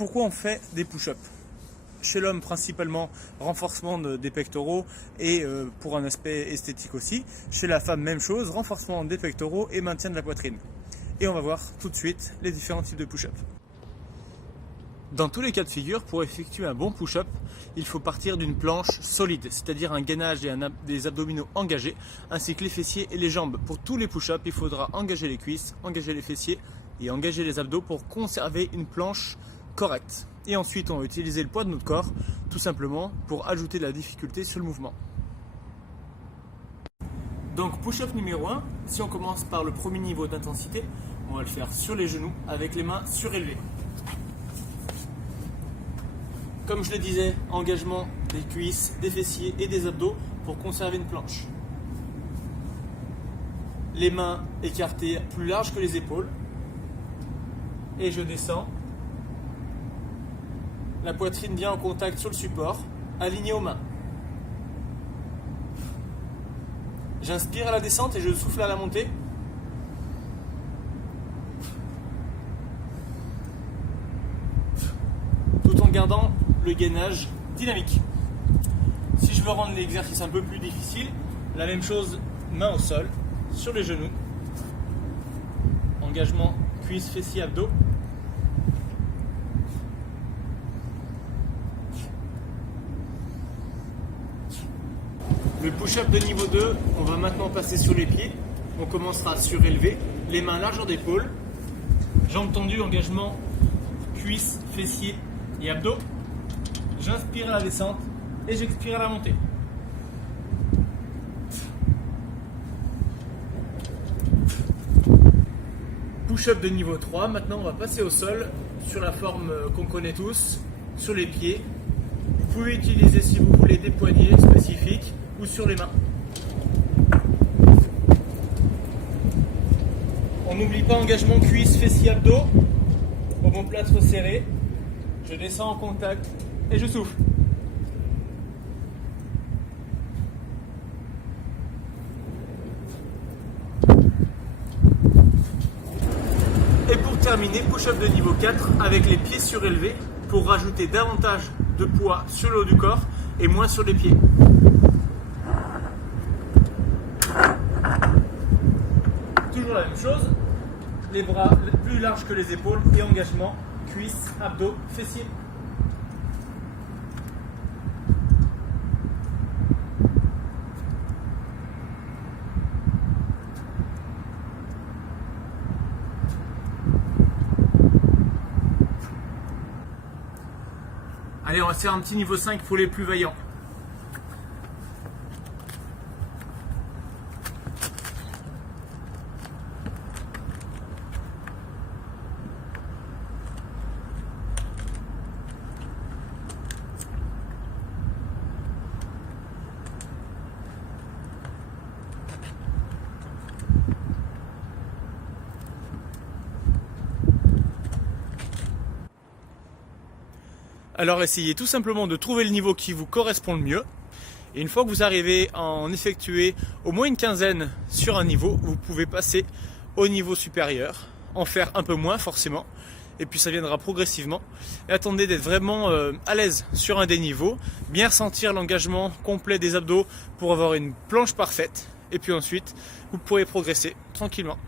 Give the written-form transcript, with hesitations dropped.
pourquoi on fait des push-ups? Chez l'homme, principalement renforcement des pectoraux et pour un aspect esthétique aussi. Chez la femme, même chose, renforcement des pectoraux et maintien de la poitrine. Et on va voir tout de suite les différents types de push-up. Dans tous les cas de figure, pour effectuer un bon push-up, il faut partir d'une planche solide, c'est-à-dire un gainage et des abdominaux engagés, ainsi que les fessiers et les jambes. Pour tous les push-ups, il faudra engager les cuisses, engager les fessiers et engager les abdos pour conserver une planche correcte. Et ensuite, on va utiliser le poids de notre corps, tout simplement pour ajouter de la difficulté sur le mouvement. Donc push-up numéro 1, si on commence par le premier niveau d'intensité, on va le faire sur les genoux avec les mains surélevées. Comme je le disais, engagement des cuisses, des fessiers et des abdos pour conserver une planche. Les mains écartées plus larges que les épaules. Et je descends. La poitrine bien en contact sur le support, alignée aux mains. J'inspire à la descente et je souffle à la montée. Tout en gardant le gainage dynamique. Si je veux rendre l'exercice un peu plus difficile, la même chose, main au sol, sur les genoux. Engagement cuisses, fessiers, abdos. Le push-up de niveau 2, on va maintenant passer sur les pieds. On commencera surélevé, les mains largeur d'épaule, jambes tendues, engagement cuisses, fessiers et abdos. J'inspire à la descente et j'expire à la montée. Push-up de niveau 3, maintenant on va passer au sol sur la forme qu'on connaît tous, sur les pieds. Vous pouvez utiliser si vous voulez des poignets spécifiques ou sur les mains. On n'oublie pas engagement cuisses, fessiers, abdos, omoplâtre serré. Je descends en contact et je souffle. Et pour terminer, push-up de niveau 4 avec les pieds surélevés pour rajouter davantage de poids sur le haut du corps et moins sur les pieds. Toujours la même chose, les bras plus larges que les épaules et engagement, cuisses, abdos, fessiers. Allez, on va faire un petit niveau 5 pour les plus vaillants. Alors essayez tout simplement de trouver le niveau qui vous correspond le mieux. Et une fois que vous arrivez à en effectuer au moins une quinzaine sur un niveau, vous pouvez passer au niveau supérieur, en faire un peu moins forcément, et puis ça viendra progressivement. Et attendez d'être vraiment à l'aise sur un des niveaux, bien ressentir l'engagement complet des abdos pour avoir une planche parfaite, et puis ensuite vous pourrez progresser tranquillement.